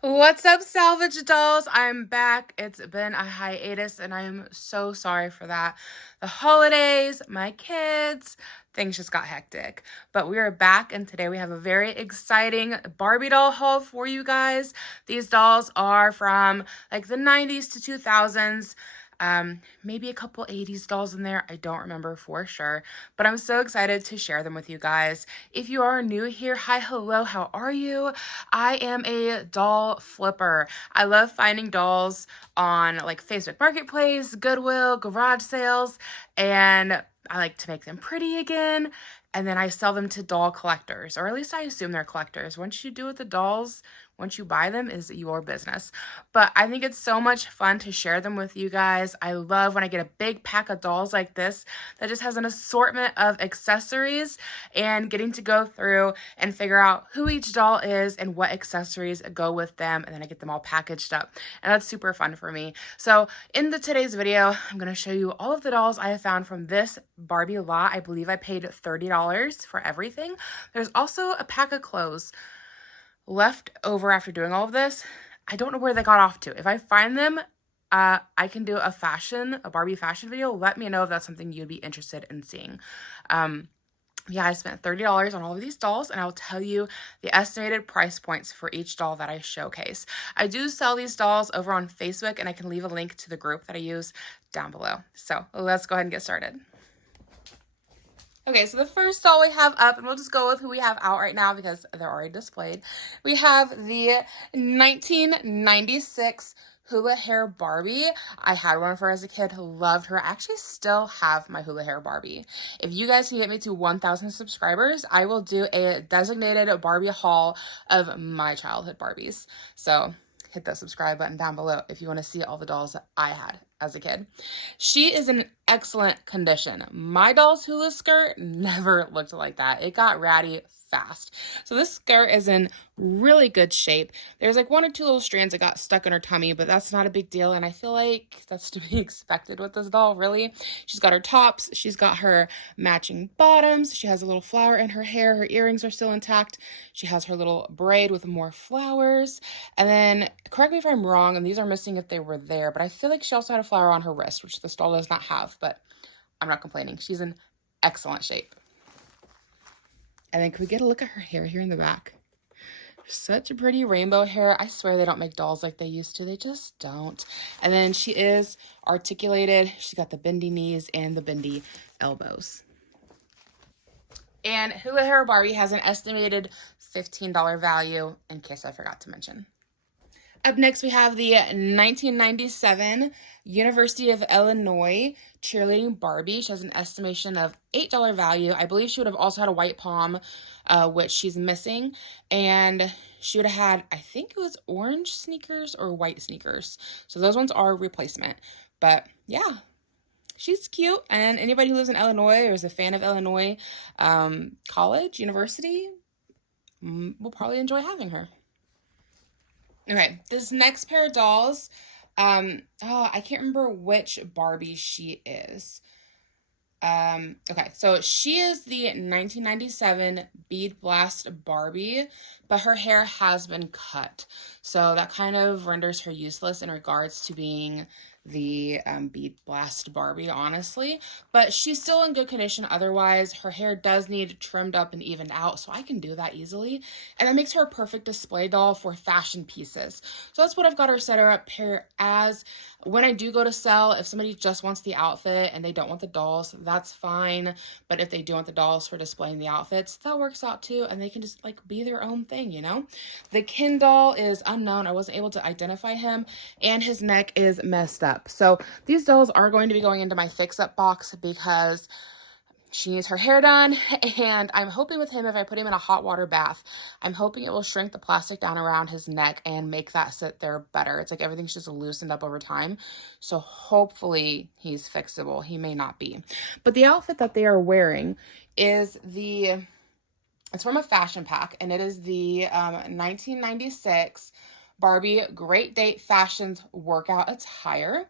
What's up, Salvage Dolls? I'm back. It's been a hiatus, and I am so sorry for that. The holidays, my kids, things just got hectic. But we are back, and today we have a very exciting Barbie doll haul for you guys. These dolls are from like the 90s to 2000s. Maybe a couple 80s dolls in there. I don't remember for sure, but I'm so excited to share them with you guys. If you are new here, hi, hello, how are you? I am a doll flipper. I love finding dolls on like Facebook Marketplace, Goodwill, garage sales, and I like to make them pretty again. And then I sell them to doll collectors, or at least I assume they're collectors. Once you do with the dolls, once you buy them, is your business. But I think it's so much fun to share them with you guys. I love when I get a big pack of dolls like this that just has an assortment of accessories, and getting to go through and figure out who each doll is and what accessories go with them, and then I get them all packaged up, and that's super fun for me. So in today's video, I'm going to show you all of the dolls I have found from this Barbie lot. I believe I paid $30 for everything. There's also a pack of clothes left over after doing all of this. I don't know where they got off to. If I find them, I can do a Barbie fashion video. Let me know if that's something you'd be interested in seeing. Yeah, I spent $30 on all of these dolls, and I'll tell you the estimated price points for each doll that I showcase. I do sell these dolls over on Facebook, and I can leave a link to the group that I use down below. So let's go ahead and get started. Okay, so the first doll we have up, and we'll just go with who we have out right now because they're already displayed. We have the 1996 hula hair Barbie. I had one of her as a kid, loved her. I actually still have my hula hair Barbie. If you guys can get me to 1,000 subscribers, I will do a designated Barbie haul of my childhood Barbies. So hit that subscribe button down below if you want to see all the dolls that I had as a kid. She is in excellent condition. My doll's hula skirt never looked like that. It got ratty fast. So this skirt is in really good shape. There's like one or two little strands that got stuck in her tummy, but that's not a big deal, and I feel like that's to be expected with this doll, really. She's got her tops, she's got her matching bottoms, she has a little flower in her hair, her earrings are still intact, she has her little braid with more flowers, and then, correct me if I'm wrong, and these are missing if they were there, but I feel like she also had a flower on her wrist, which this doll does not have, but I'm not complaining. She's in excellent shape. And then can we get a look at her hair here in the back? Such a pretty rainbow hair. I swear they don't make dolls like they used to. They just don't. And then she is articulated. She's got the bendy knees and the bendy elbows. And hula hair Barbie has an estimated $15 value, in case I forgot to mention. Up next, we have the 1997 University of Illinois cheerleading Barbie. She has an estimation of $8 value. I believe she would have also had a white palm, which she's missing. And she would have had, I think it was orange sneakers or white sneakers. So those ones are replacement. But yeah, she's cute. And anybody who lives in Illinois or is a fan of Illinois college, university, will probably enjoy having her. Okay, this next pair of dolls, I can't remember which Barbie she is. Okay, so she is the 1997 Bead Blast Barbie, but her hair has been cut. So that kind of renders her useless in regards to being the Bead Blast Barbie, honestly. But she's still in good condition otherwise. Her hair does need trimmed up and evened out, so I can do that easily. And that makes her a perfect display doll for fashion pieces. So that's what I've got her set her up here as. When I do go to sell, if somebody just wants the outfit and they don't want the dolls, that's fine. But if they do want the dolls for displaying the outfits, that works out too. And they can just like be their own thing, you know? The Ken doll is unknown. I wasn't able to identify him, and his neck is messed up. So these dolls are going to be going into my fix-up box because she needs her hair done, and I'm hoping with him, if I put him in a hot water bath, I'm hoping it will shrink the plastic down around his neck and make that sit there better. It's like everything's just loosened up over time, so hopefully he's fixable. He may not be. But the outfit that they are wearing is it's from a fashion pack, and it is the 1996 Barbie Great Date Fashions workout attire.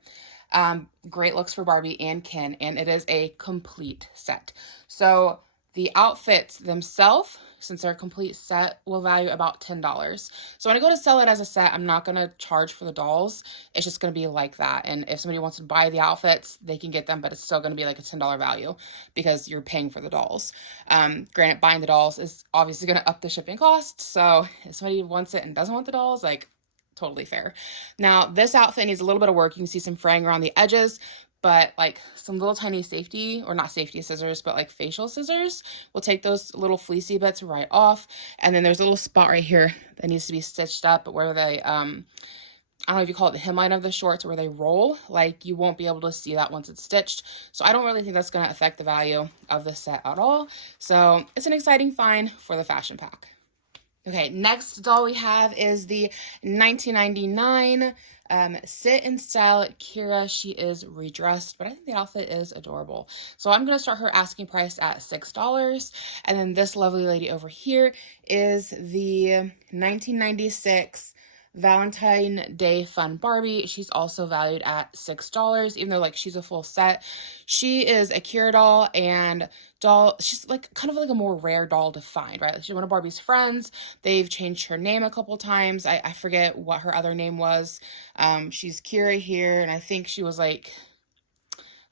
Great looks for Barbie and Ken, and it is a complete set. So the outfits themselves since they're a complete set, will value about $10. So when I go to sell it as a set, I'm not going to charge for the dolls. It's just going to be like that. And if somebody wants to buy the outfits, they can get them, but it's still going to be like a $10 value because you're paying for the dolls. Granted, buying the dolls is obviously going to up the shipping cost. So if somebody wants it and doesn't want the dolls, like, totally fair. Now, this outfit needs a little bit of work. You can see some fraying around the edges, but like some little tiny safety, or not safety scissors, but like facial scissors will take those little fleecy bits right off. And then there's a little spot right here that needs to be stitched up where they, I don't know if you call it the hemline of the shorts, where they roll. Like, you won't be able to see that once it's stitched. So I don't really think that's going to affect the value of the set at all. So it's an exciting find for the fashion pack. Okay, next doll we have is the 1999 Sit in Style Kira. She is redressed, but I think the outfit is adorable. So I'm going to start her asking price at $6. And then this lovely lady over here is the 1996 Valentine Day Fun Barbie. She's also valued at $6, even though like she's a full set. She is a Kira doll and doll. She's like kind of like a more rare doll to find, right? She's one of Barbie's friends. They've changed her name a couple times. I forget what her other name was. She's Kira here, and I think she was like,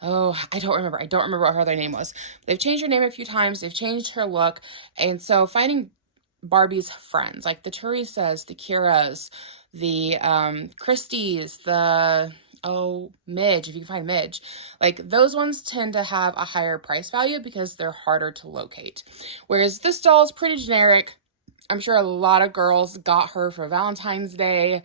oh, I don't remember what her other name was. They've changed her name a few times. They've changed her look. And so finding Barbie's friends, like the Teresas, the Kiras, the Christys, the Midge, if you can find Midge, like those ones tend to have a higher price value because they're harder to locate. Whereas this doll is pretty generic. I'm sure a lot of girls got her for Valentine's Day.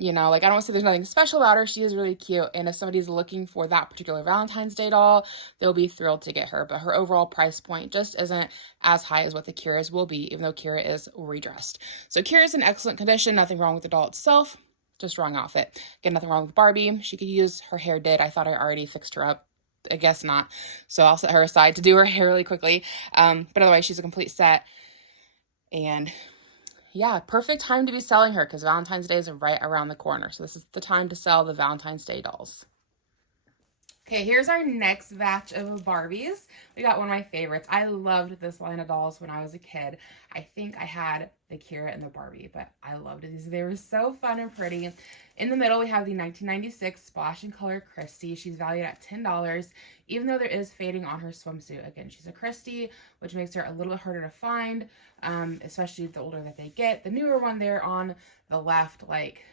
You know, like, I don't want to say there's nothing special about her. She is really cute. And if somebody's looking for that particular Valentine's Day doll, they'll be thrilled to get her. But her overall price point just isn't as high as what the Kira's will be, even though Kira is redressed. So Kira is in excellent condition. Nothing wrong with the doll itself. Just wrong outfit. Again, nothing wrong with Barbie. She could use her hair did. I thought I already fixed her up. I guess not. So I'll set her aside to do her hair really quickly. But otherwise, she's a complete set. And yeah, perfect time to be selling her because Valentine's Day is right around the corner. So this is the time to sell the Valentine's Day dolls. Okay, here's our next batch of Barbies. We got one of my favorites. I loved this line of dolls when I was a kid. I think I had the Kira and the Barbie, but I loved these. They were so fun and pretty. In the middle, we have the 1996 Splash and Color Christy. She's valued at $10, even though there is fading on her swimsuit. Again, she's a Christy, which makes her a little bit harder to find, especially the older that they get. The newer one there on the left, like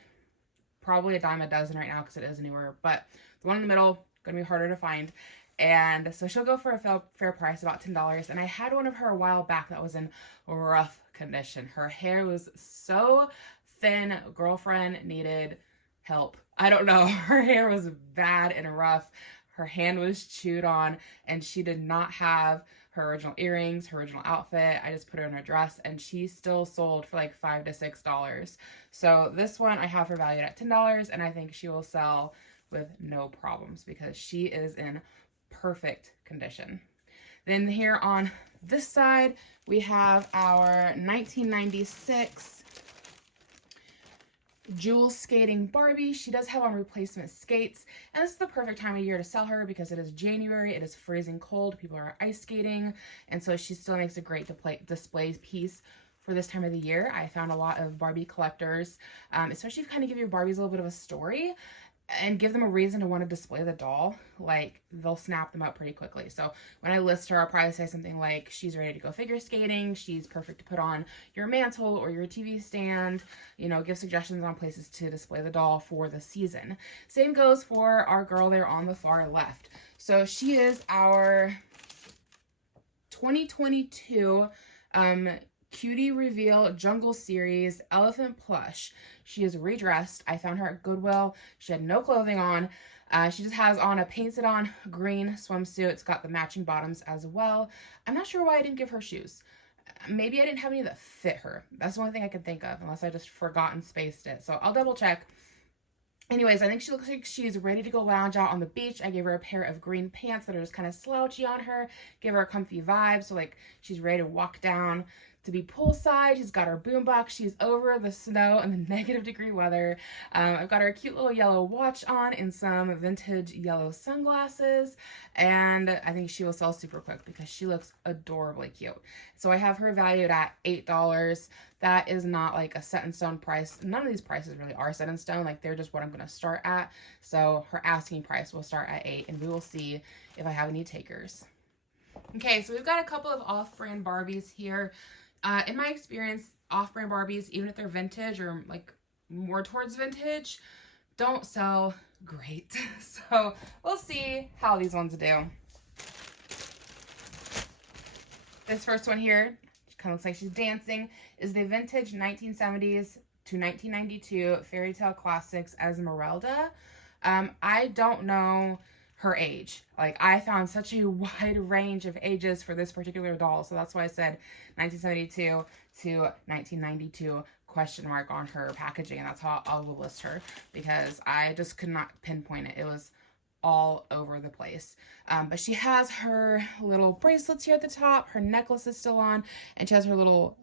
probably a dime a dozen right now because it is newer, but the one in the middle, gonna be harder to find. And so she'll go for a fair price, about $10. And I had one of her a while back that was in rough condition. Her hair was so thin. Girlfriend needed help. I don't know. Her hair was bad and rough. Her hand was chewed on, and she did not have her original earrings, her original outfit. I just put her in a dress, and she still sold for like $5 to $6. So this one I have her valued at $10, and I think she will sell with no problems because she is in perfect condition. Then here on this side, we have our 1996 Jewel Skating Barbie. She does have on replacement skates, and this is the perfect time of year to sell her because it is January, it is freezing cold, people are ice skating, and so she still makes a great display piece for this time of the year. I found a lot of Barbie collectors, especially if you kind of give your Barbies a little bit of a story and give them a reason to want to display the doll, like they'll snap them up pretty quickly. So when I list her, I'll probably say something like she's ready to go figure skating, she's perfect to put on your mantle or your TV stand, you know, give suggestions on places to display the doll for the season. Same goes for our girl there on the far left. So she is our 2022 Cutie Reveal Jungle Series Elephant Plush. She is redressed. I found her at Goodwill. She had no clothing on. She just has on a painted on green swimsuit. It's got the matching bottoms as well. I'm not sure why I didn't give her shoes. Maybe I didn't have any that fit her. That's the only thing I could think of, unless I just forgot and spaced it. So I'll double check. Anyways, I think she looks like she's ready to go lounge out on the beach. I gave her a pair of green pants that are just kind of slouchy on her. Give her a comfy vibe. So like she's ready to walk down to be poolside. She's got her boombox. She's over the snow and the -degree weather. I've got her cute little yellow watch on and some vintage yellow sunglasses. And I think she will sell super quick because she looks adorably cute. So I have her valued at $8. That is not like a set in stone price. None of these prices really are set in stone. Like they're just what I'm going to start at. So her asking price will start at $8, and we will see if I have any takers. Okay, so we've got a couple of off-brand Barbies here. In my experience, off-brand Barbies, even if they're vintage or like more towards vintage, don't sell great. So we'll see how these ones do. This first one here, she kind of looks like she's dancing, is the vintage 1970s to 1992 Fairy Tale Classics Esmeralda. I don't know her age. Like, I found such a wide range of ages for this particular doll, so that's why I said 1972 to 1992 question mark on her packaging, and that's how I will list her, because I just could not pinpoint it. It was all over the place. But she has her little bracelets here at the top, her necklace is still on, and she has her little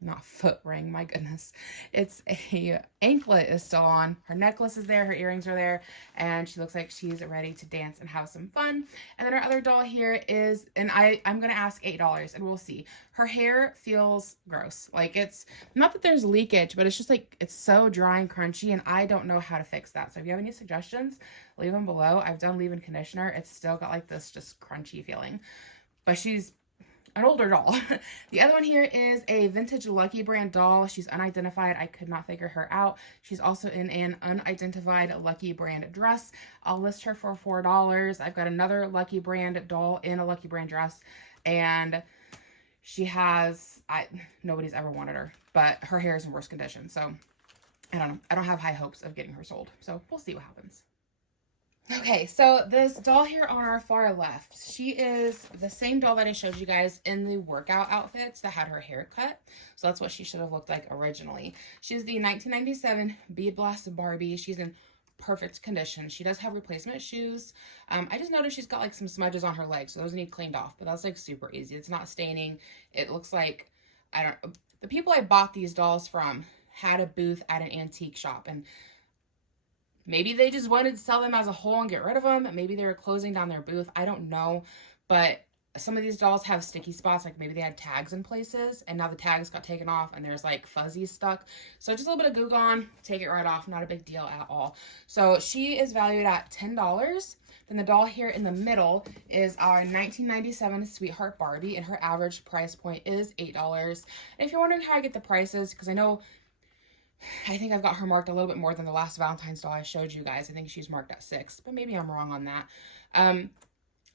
not foot ring, my goodness. It's a anklet is still on. Her necklace is there, her earrings are there, and she looks like she's ready to dance and have some fun. And then our other doll here is, and I'm gonna ask $8 and we'll see. Her hair feels gross. Like, it's not that there's leakage, but it's just like, it's so dry and crunchy, and I don't know how to fix that. So if you have any suggestions, leave them below. I've done leave-in conditioner. It's still got like this just crunchy feeling, but she's an older doll. The other one here is a vintage Lucky Brand doll. She's unidentified. I could not figure her out. She's also in an unidentified Lucky Brand dress. I'll list her for $4. I've got another Lucky Brand doll in a Lucky Brand dress, and she has, nobody's ever wanted her, but her hair is in worse condition. So I don't know. I don't have high hopes of getting her sold. So we'll see what happens. Okay, so this doll here on our far left, she is the same doll that I showed you guys in the workout outfits that had her hair cut. So that's what she should have looked like originally. She's the 1997 Bead Blast Barbie. She's in perfect condition. She does have replacement shoes. I just noticed she's got like some smudges on her legs, so those need cleaned off, but that's like super easy. It's not staining. It looks like, the people I bought these dolls from had a booth at an antique shop, and maybe they just wanted to sell them as a whole and get rid of them. Maybe they were closing down their booth. I don't know. But some of these dolls have sticky spots. Like maybe they had tags in places, and now the tags got taken off and there's like fuzzies stuck. So just a little bit of Goo Gone, take it right off. Not a big deal at all. So she is valued at $10. Then the doll here in the middle is our 1997 Sweetheart Barbie, and her average price point is $8. And if you're wondering how I get the prices, because I think I've got her marked a little bit more than the last Valentine's doll I showed you guys. I think she's marked at $6, but maybe I'm wrong on that.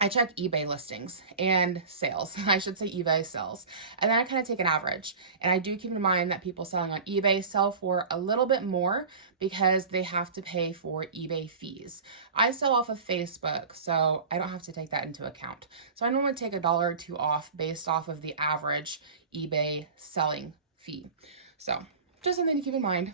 I check eBay listings and sales. I should say eBay sales. And then I kind of take an average. And I do keep in mind that people selling on eBay sell for a little bit more because they have to pay for eBay fees. I sell off of Facebook, so I don't have to take that into account. So I normally take $1 or $2 off based off of the average eBay selling fee. So just something to keep in mind.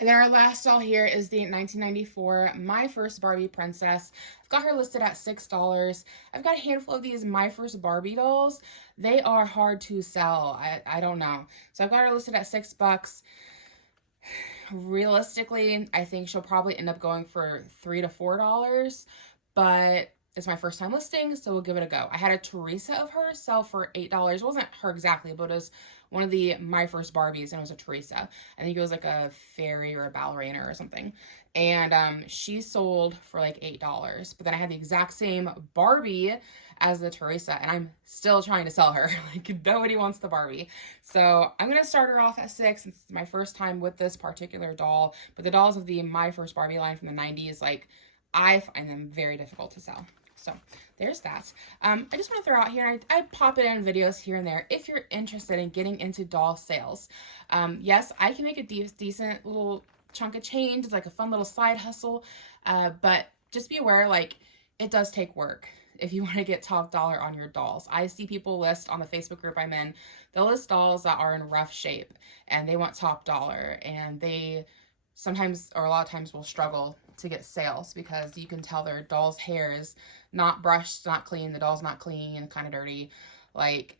And then our last doll here is the 1994 My First Barbie Princess. I've got her listed at $6. I've got a handful of these My First Barbie dolls. They are hard to sell. I don't know. So I've got her listed at $6. Realistically, I think she'll probably end up going for $3 to $4, but it's my first time listing, so we'll give it a go. I had a Teresa of her sell for $8. It wasn't her exactly, but it was one of the My First Barbies, and it was a Teresa. I think it was like a fairy or a ballerina or something. And she sold for like $8. But then I had the exact same Barbie as the Teresa, and I'm still trying to sell her. Like, nobody wants the Barbie. So I'm going to start her off at $6 since it's my first time with this particular doll. But the dolls of the My First Barbie line from the 90s, like, I find them very difficult to sell. So there's that. I just want to throw out here, I pop it in videos here and there if you're interested in getting into doll sales. Yes, I can make a decent little chunk of change. It's like a fun little side hustle, but just be aware, like, it does take work if you want to get top dollar on your dolls. I see people list on the Facebook group I'm in, they'll list dolls that are in rough shape and they want top dollar, and they sometimes, or a lot of times, will struggle to get sales because you can tell their doll's hair is not brushed, not clean, the doll's not clean and kind of dirty. Like,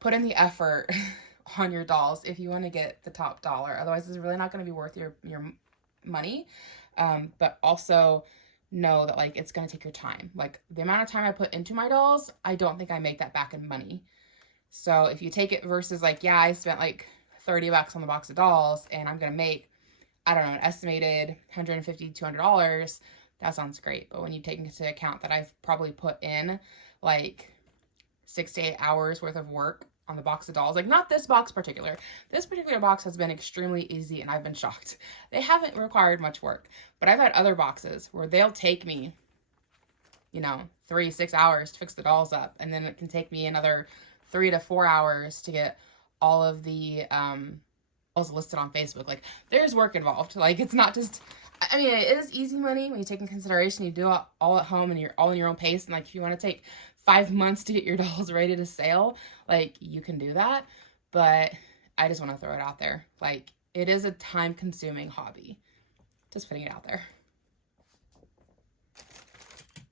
put in the effort on your dolls if you want to get the top dollar. Otherwise, it's really not going to be worth your money. But also know that, like, it's going to take your time. Like, the amount of time I put into my dolls, I don't think I make that back in money. So if you take it versus, like, yeah, I spent like $30 on the box of dolls and I'm going to make, I don't know, an estimated $150, $200, that sounds great. But when you take into account that I've probably put in like 6 to 8 hours worth of work on the box of dolls, like, not this box particular. This particular box has been extremely easy and I've been shocked. They haven't required much work, but I've had other boxes where they'll take me, you know, 3-6 hours to fix the dolls up. And then it can take me another 3 to 4 hours to get all of the dolls listed on Facebook. Like, there's work involved. Like, it's not just, I mean, it is easy money when you take in consideration you do it all at home and you're all in your own pace. And, like, if you want to take 5 months to get your dolls ready to sale, like, you can do that. But I just want to throw it out there. Like, it is a time-consuming hobby. Just putting it out there.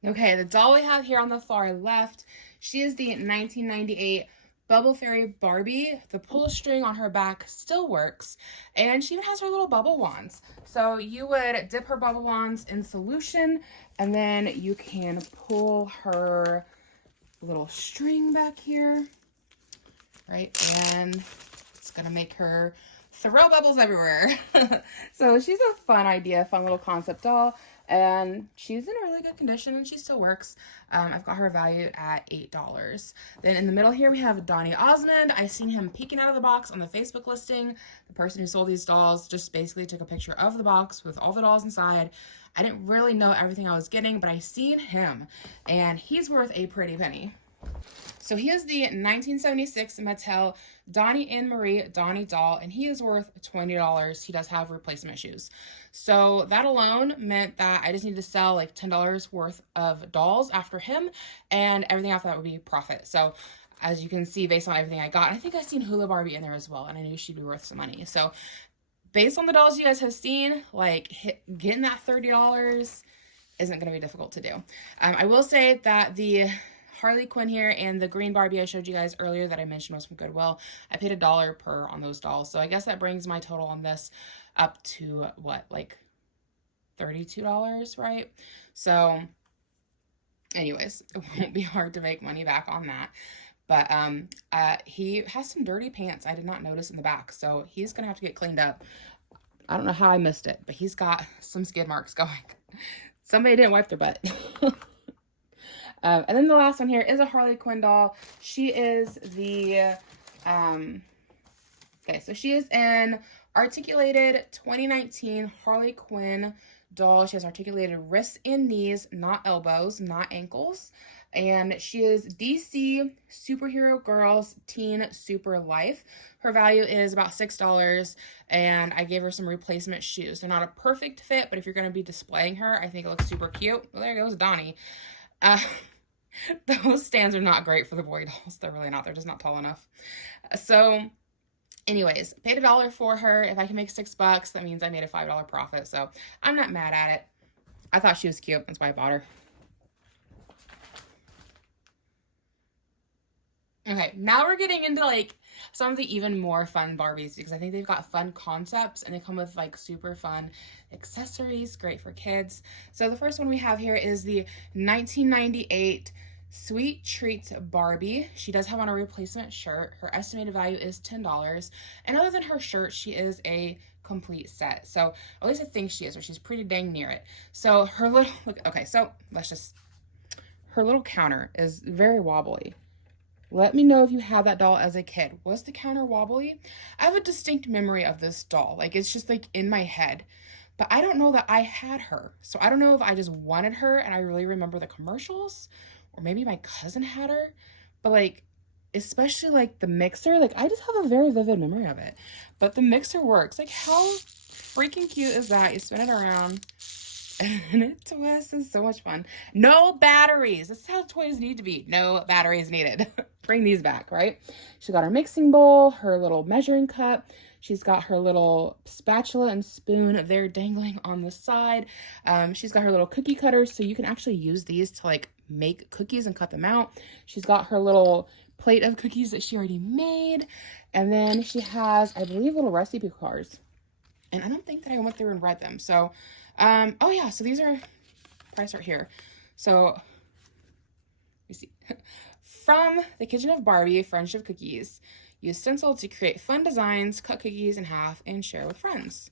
Okay, the doll we have here on the far left, she is the 1998 Bubble Fairy Barbie. The pull string on her back still works, and she even has her little bubble wands. So you would dip her bubble wands in solution, and then you can pull her little string back here, right? And it's gonna make her throw bubbles everywhere. So she's a fun idea, fun little concept doll. And she's in really good condition and she still works. I've got her valued at $8. Then in the middle here, we have Donny Osmond. I seen him peeking out of the box on the Facebook listing. The person who sold these dolls just basically took a picture of the box with all the dolls inside. I didn't really know everything I was getting, but I seen him and he's worth a pretty penny. So he is the 1976 Mattel Donnie and Marie Donnie doll, and he is worth $20. He does have replacement shoes. So that alone meant that I just needed to sell like $10 worth of dolls after him, and everything after that would be profit. So as you can see, based on everything I got, and I think I've seen HOOLA Barbie in there as well, and I knew she'd be worth some money. So based on the dolls you guys have seen, like, getting that $30 isn't going to be difficult to do. I will say that the Harley Quinn here and the green Barbie I showed you guys earlier that I mentioned was from Goodwill, I paid $1 per on those dolls. So I guess that brings my total on this up to what, like $32, right? So anyways, it won't be hard to make money back on that. But he has some dirty pants I did not notice in the back, so he's gonna have to get cleaned up. I don't know how I missed it, but he's got some skid marks going. Somebody didn't wipe their butt. And then the last one here is a Harley Quinn doll. She is the, okay, so she is an articulated 2019 Harley Quinn doll. She has articulated wrists and knees, not elbows, not ankles. And she is DC Superhero Girls Teen Super Life. Her value is about $6, and I gave her some replacement shoes. They're not a perfect fit, but if you're going to be displaying her, I think it looks super cute. Well, there goes Donnie. Those stands are not great for the boy dolls. They're really not. They're just not tall enough. So anyways, paid $1 for her. If I can make $6, that means I made a $5 profit. So I'm not mad at it. I thought she was cute. That's why I bought her. Okay, now we're getting into like some of the even more fun Barbies, because I think they've got fun concepts and they come with like super fun accessories, great for kids. So the first one we have here is the 1998 Sweet Treats Barbie. She does have on a replacement shirt. Her estimated value is $10. And other than her shirt, she is a complete set. So at least I think she is, or she's pretty dang near it. So her little, okay, so her little counter is very wobbly. Let me know if you had that doll as a kid. Was the counter wobbly? I have a distinct memory of this doll. Like, it's just like in my head. But I don't know that I had her. So I don't know if I just wanted her and I really remember the commercials. Or maybe my cousin had her. But like, especially like the mixer. Like, I just have a very vivid memory of it. But the mixer works. Like, how freaking cute is that? You spin it around. And it twists. Is so much fun. No batteries. This is how toys need to be. No batteries needed. Bring these back, right? She got her mixing bowl, her little measuring cup. She's got her little spatula and spoon. They're dangling on the side. She's got her little cookie cutters, so you can actually use these to like make cookies and cut them out. She's got her little plate of cookies that she already made. And then she has, I believe, little recipe cards. And I don't think that I went through and read them. So, oh yeah, so these are price right here. So, let me see. From the Kitchen of Barbie, Friendship Cookies. Use stencil to create fun designs, cut cookies in half, and share with friends.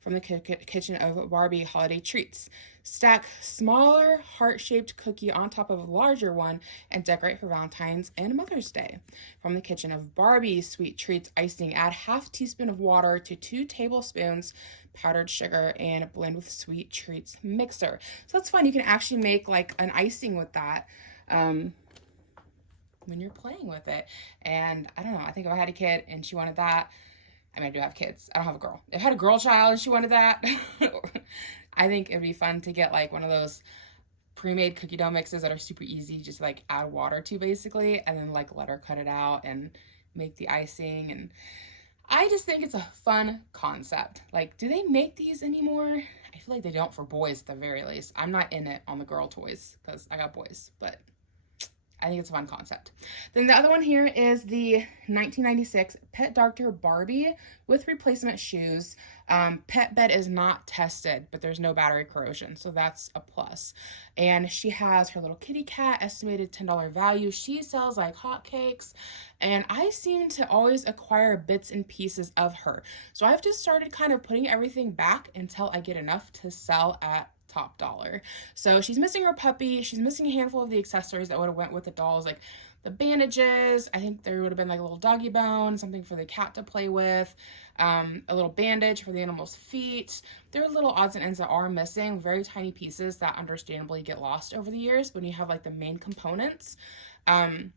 From the Kitchen of Barbie, Holiday Treats. Stack smaller heart-shaped cookie on top of a larger one and decorate for Valentine's and Mother's Day. From the Kitchen of Barbie, Sweet Treats Icing. Add half teaspoon of water to 2 tablespoons powdered sugar and blend with Sweet Treats mixer. So that's fun. You can actually make like an icing with that when you're playing with it. And I don't know, I think if I had a kid and she wanted that, I mean, I do have kids. I don't have a girl. If I had a girl child and she wanted that, I think it'd be fun to get like one of those pre-made cookie dough mixes that are super easy, just like add water to basically, and then like let her cut it out and make the icing. And I just think it's a fun concept. Like, do they make these anymore? I feel like they don't for boys at the very least. I'm not in it on the girl toys because I got boys, but I think it's a fun concept. Then the other one here is the 1996 Pet Doctor Barbie with replacement shoes. Pet bed is not tested, but there's no battery corrosion, so that's a plus. And she has her little kitty cat, estimated $10 value. She sells like hotcakes, and I seem to always acquire bits and pieces of her. So I've just started kind of putting everything back until I get enough to sell at top dollar. So she's missing her puppy. She's missing a handful of the accessories that would have went with the dolls, like the bandages. I think there would have been like a little doggy bone, something for the cat to play with, a little bandage for the animal's feet. There are little odds and ends that are missing, very tiny pieces that understandably get lost over the years when you have like the main components. Even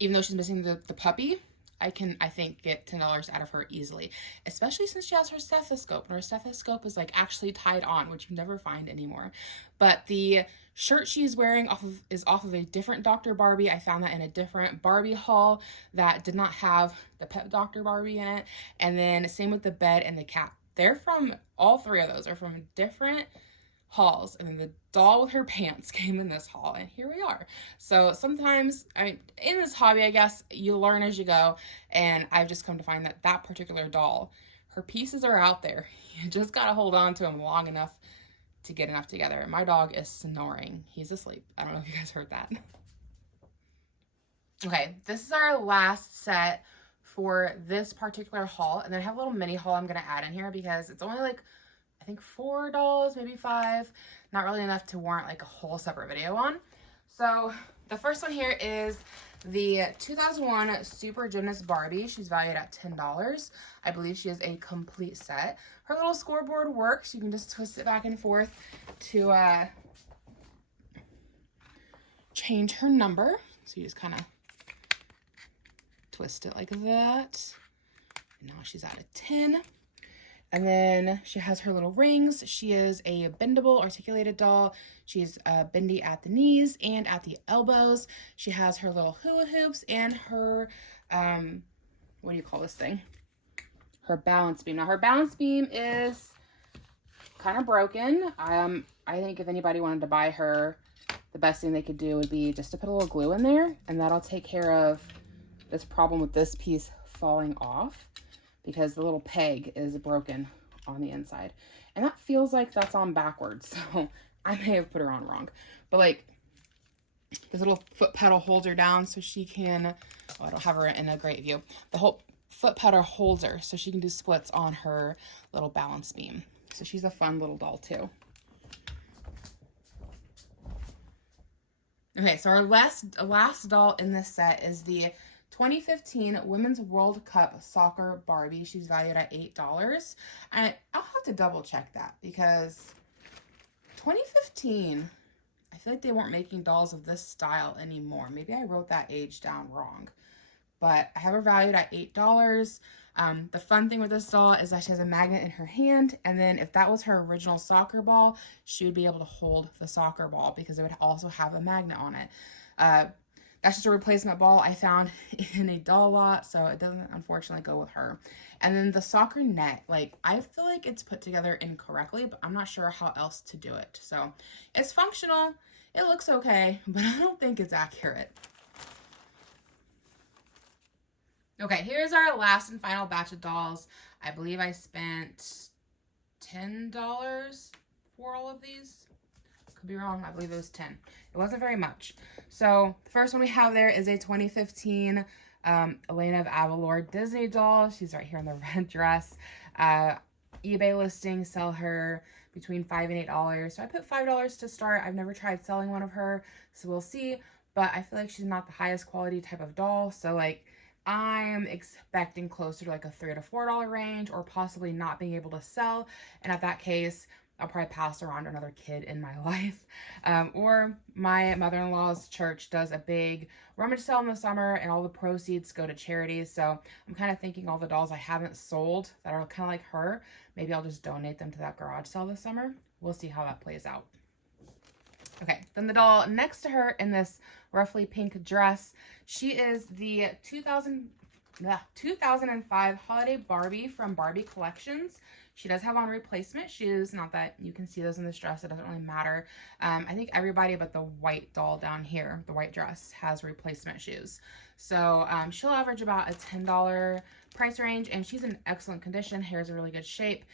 though she's missing the puppy, I think get $10 out of her easily, especially since she has her stethoscope, and her stethoscope is like actually tied on, which you never find anymore. But the shirt she's wearing is off of a different Dr. Barbie. I found that in a different Barbie haul that did not have the Pet Dr. Barbie in it. And then same with the bed and the cat. They're from, all three of those are from different hauls, and then the doll with her pants came in this haul, and here we are. So sometimes, in this hobby, I guess, you learn as you go, and I've just come to find that that particular doll, her pieces are out there. You just gotta hold on to them long enough to get enough together. My dog is snoring. He's asleep. I don't know if you guys heard that. Okay, this is our last set for this particular haul, and then I have a little mini haul I'm gonna add in here because it's only like, I think $4, maybe $5, not really enough to warrant like a whole separate video on. So the first one here is the 2001 Super Gymnast Barbie. She's valued at $10. I believe she is a complete set. Her little scoreboard works. You can just twist it back and forth to change her number. So you just kind of twist it like that. And now she's at a 10. And then she has her little rings. She is a bendable, articulated doll. She's bendy at the knees and at the elbows. She has her little hula hoops and her, what do you call this thing? Her balance beam. Now her balance beam is kind of broken. I think if anybody wanted to buy her, the best thing they could do would be just to put a little glue in there, and that'll take care of this problem with this piece falling off, because the little peg is broken on the inside. And that feels like that's on backwards, so I may have put her on wrong. But like, this little foot pedal holds her down so she can, oh, I don't have her in a great view. The whole foot pedal holds her so she can do splits on her little balance beam. So she's a fun little doll too. Okay, so our last doll in this set is the 2015 Women's World Cup Soccer Barbie. She's valued at $8. And I'll have to double check that because 2015, I feel like they weren't making dolls of this style anymore. Maybe I wrote that age down wrong. But I have her valued at $8. The fun thing with this doll is that she has a magnet in her hand, and then if that was her original soccer ball, she would be able to hold the soccer ball because it would also have a magnet on it. That's just a replacement ball I found in a doll lot, so it doesn't unfortunately go with her. And then the soccer net, like, I feel like it's put together incorrectly, but I'm not sure how else to do it. So it's functional, it looks okay, but I don't think it's accurate. Okay, here's our last and final batch of dolls. I believe I spent $10 for all of these. Could be wrong. I believe it was 10. It wasn't very much. So the first one we have there is a 2015 Elena of Avalor Disney doll. She's right here in the red dress. eBay listing, sell her between $5 and $8. So I put $5 to start. I've never tried selling one of her, so we'll see. But I feel like she's not the highest quality type of doll. So like I'm expecting closer to like a $3 to $4 range, or possibly not being able to sell. And at that case, I'll probably pass around to another kid in my life. Or my mother-in-law's church does a big rummage sale in the summer, and all the proceeds go to charities. So I'm kind of thinking all the dolls I haven't sold that are kind of like her, maybe I'll just donate them to that garage sale this summer. We'll see how that plays out. Okay, then the doll next to her in this roughly pink dress, she is the 2005 Holiday Barbie from Barbie Collections. She does have on replacement shoes. Not that you can see those in this dress. It doesn't really matter. I think everybody but the white doll down here, the white dress, has replacement shoes. So she'll average about a $10 price range, and she's in excellent condition. Hair's in really good shape.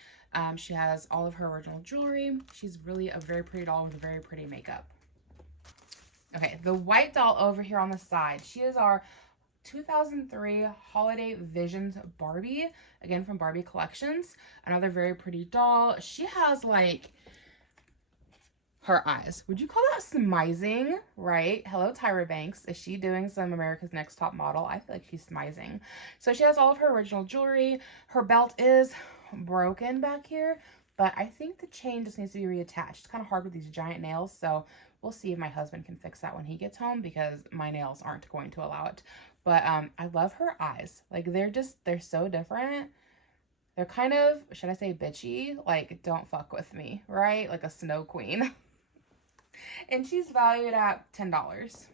She has all of her original jewelry. She's really a very pretty doll with very pretty makeup. Okay, the white doll over here on the side, she is our 2003 Holiday Visions Barbie, again from Barbie Collections. Another very pretty doll. She has like her eyes. Would you call that smizing, right? Hello, Tyra Banks. Is she doing some America's Next Top Model? I feel like she's smizing. So she has all of her original jewelry. Her belt is broken back here, but I think the chain just needs to be reattached. It's kind of hard with these giant nails, so we'll see if my husband can fix that when he gets home, because my nails aren't going to allow it. But I love her eyes. Like they're so different. They're kind of, should I say bitchy? Like, don't fuck with me, right? Like a snow queen. And she's valued at $10.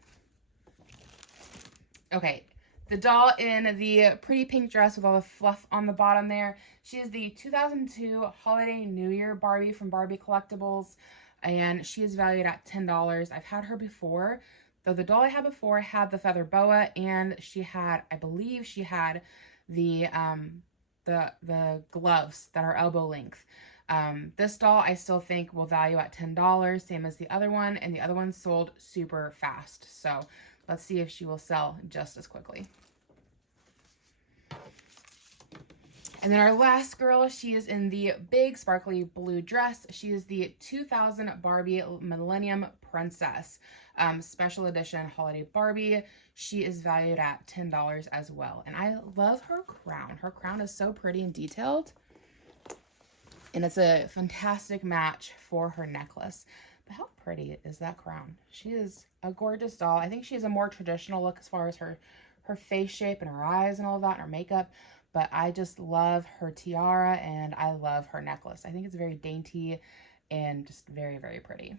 Okay, the doll in the pretty pink dress with all the fluff on the bottom there. She is the 2002 Holiday New Year Barbie from Barbie Collectibles, and she is valued at $10. I've had her before, though the doll I had before had the feather boa, and she had, I believe she had the gloves that are elbow length. This doll I still think will value at $10, same as the other one, and the other one sold super fast. So let's see if she will sell just as quickly. And then our last girl, she is in the big sparkly blue dress. She is the 2000 Barbie Millennium Princess, special edition holiday Barbie. She is valued at $10 as well. And I love her crown. Her crown is so pretty and detailed. And it's a fantastic match for her necklace. But how pretty is that crown? She is a gorgeous doll. I think she has a more traditional look as far as her face shape and her eyes and all of that and her makeup. But I just love her tiara and I love her necklace. I think it's very dainty and just very, very pretty.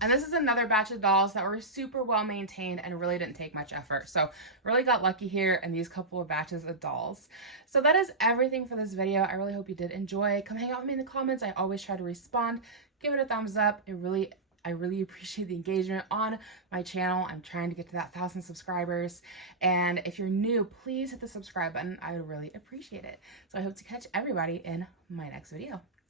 And this is another batch of dolls that were super well maintained and really didn't take much effort. So really got lucky here in these couple of batches of dolls. So that is everything for this video. I really hope you did enjoy. Come hang out with me in the comments. I always try to respond. Give it a thumbs up. I really appreciate the engagement on my channel. I'm trying to get to that 1,000 subscribers. And if you're new, please hit the subscribe button. I would really appreciate it. So I hope to catch everybody in my next video.